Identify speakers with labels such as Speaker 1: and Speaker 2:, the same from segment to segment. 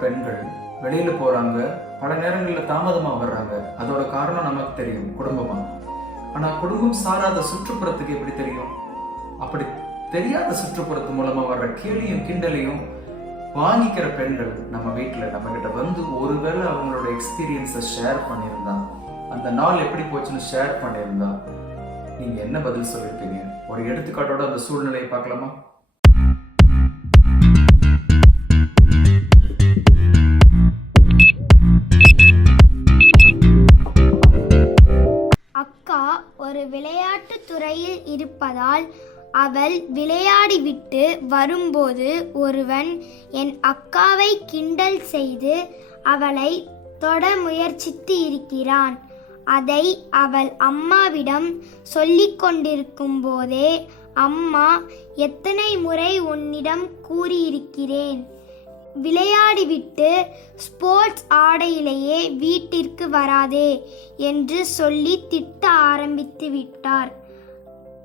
Speaker 1: பெண்கள் வெளியில போறாங்க. பல நேரங்களில் தாமதமா வர்றாங்க. அதோட காரணம் நமக்கு தெரியும் குடும்பமா. ஆனா குடும்பம் சாராத சுற்றுப்புறத்துக்கு எப்படி தெரியும்? அப்படி தெரியாத சுற்றுப்புறத்து மூலமா வர்ற கேலியும் கிண்டலையும் வாங்கிக்கிற பெண்கள் நம்ம வீட்டில் நம்ம கிட்ட வந்து ஒருவேளை அவங்களோட எக்ஸ்பீரியன்ஸை ஷேர் பண்ணியிருந்தா அந்த நாள் எப்படி போச்சுன்னு ஷேர் பண்ணியிருந்தா நீங்க என்ன பதில் சொல்லியிருப்பீங்க ஒரு எடுத்துக்காட்டோட அந்த சூழ்நிலையை பார்க்கலாமா?
Speaker 2: விளையாட்டுத் துறையில் இருப்பதால் அவள் விளையாடிவிட்டு வரும்போது ஒருவன் என் அக்காவை கிண்டல் செய்து அவளை தொட முயற்சித்து இருக்கிறான். அதை அவள் அம்மாவிடம் சொல்லிக் கொண்டிருக்கும் போதே அம்மா எத்தனை முறை உன்னிடம் கூறியிருக்கிறேன். விளையாடிவிட்டு ஸ்போர்ட்ஸ் ஆடையிலேயே வீட்டிற்கு வராதே என்று சொல்லி திட்ட ஆரம்பித்து விட்டார்.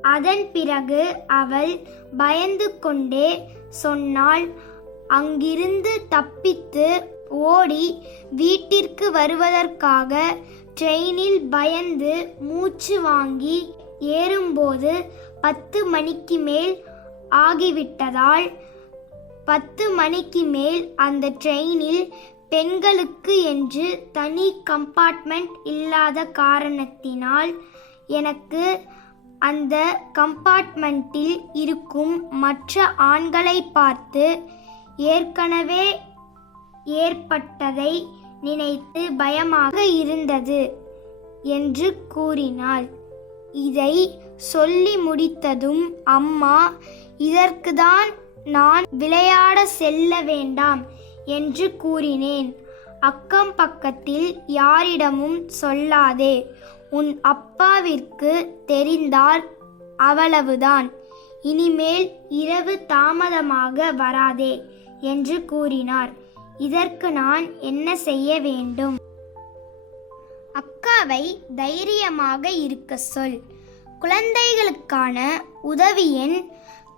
Speaker 2: அதன் பிறகு அவள் பயந்து கொண்டே சொன்னாள் அங்கிருந்து தப்பித்து ஓடி வீட்டிற்கு வருவதற்காக ட்ரெயினில் பயந்து மூச்சு வாங்கி ஏறும்போது பத்து மணிக்கு மேல் ஆகிவிட்டதால் பத்து மணிக்கு மேல் அந்த ட்ரெயினில் பெண்களுக்கு என்று தனி கம்பார்ட்மெண்ட் இல்லாத காரணத்தினால் எனக்கு அந்த கம்பார்ட்மெண்ட்டில் இருக்கும் மற்ற ஆண்களை பார்த்து ஏற்கனவே ஏற்பட்டதை நினைத்து பயமாக இருந்தது என்று கூறினாள். இதை சொல்லி முடித்ததும் அம்மா இதற்குதான் நான் விளையாட செல்ல வேண்டாம் என்று கூறினேன். அக்கம் பக்கத்தில் யாரிடமும் சொல்லாதே. உன் அப்பாவிற்கு தெரிந்தால் அவ்வளவுதான். இனிமேல் இரவு தாமதமாக வராதே என்று கூறினார். இதற்கு நான் என்ன செய்ய வேண்டும்? அக்காவை தைரியமாக இருக்க சொல். குழந்தைகளுக்கான உதவி எண்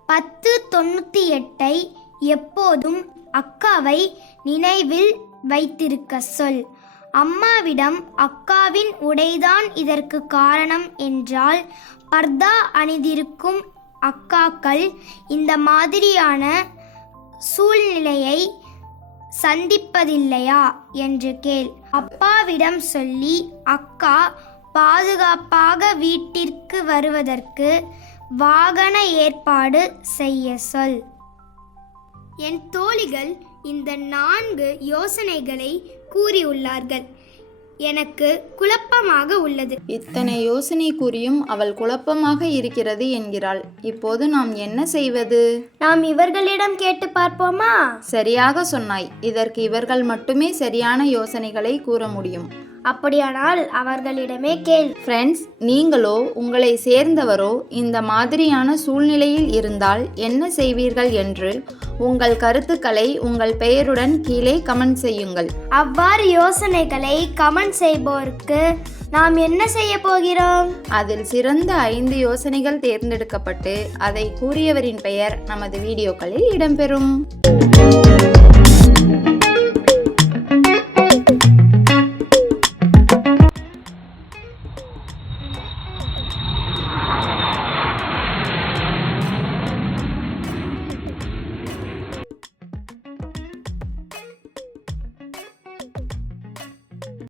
Speaker 2: பத்து தொண்ணூற்றி எட்டை எப்போதும் அக்காவை நினைவில் வைத்திருக்க சொல். அம்மாவிடம் அக்காவின் உடைதான் இதற்கு காரணம் என்றால் பர்தா அணிந்திருக்கும் அக்காக்கள் இந்த மாதிரியான சூழ்நிலையை சந்திப்பதில்லையா என்று கேள். அப்பாவிடம் சொல்லி அக்கா பாதுகாப்பாக வீட்டிற்கு வருவதற்கு வாகன ஏற்பாடு செய்ய சொல். என் தோழிகள் இந்த நான்கு யோசனைகளை கூறியுள்ளார்கள். எனக்கு குழப்பமாக உள்ளது.
Speaker 3: இத்தனை யோசனை கூறியும் அவள் குழப்பமாக இருக்கிறது என்கிறாள். இப்போது நாம் என்ன செய்வது?
Speaker 2: நாம் இவர்களிடம் கேட்டு பார்ப்போமா?
Speaker 3: சரியாக சொன்னாய். இதற்கு இவர்கள் மட்டுமே சரியான யோசனைகளை கூற முடியும்.
Speaker 2: அப்படியானால் அவர்களிடமே கேள்.
Speaker 3: ஃப்ரெண்ட்ஸ் நீங்களோ உங்களை சேர்ந்தவரோ இந்த மாதிரியான சூழ்நிலையில் இருந்தால் என்ன செய்வீர்கள் என்று உங்கள் கருத்துக்களை உங்கள் பெயருடன் கீழே கமெண்ட் செய்யுங்கள்.
Speaker 2: அவ்வாறு யோசனைகளை கமெண்ட் செய்போருக்கு நாம் என்ன செய்ய போகிறோம்?
Speaker 3: அதில் சிறந்த ஐந்து யோசனைகள் தேர்ந்தெடுக்கப்பட்டு அதை கூறியவரின் பெயர் நமது வீடியோக்களில் இடம்பெறும்.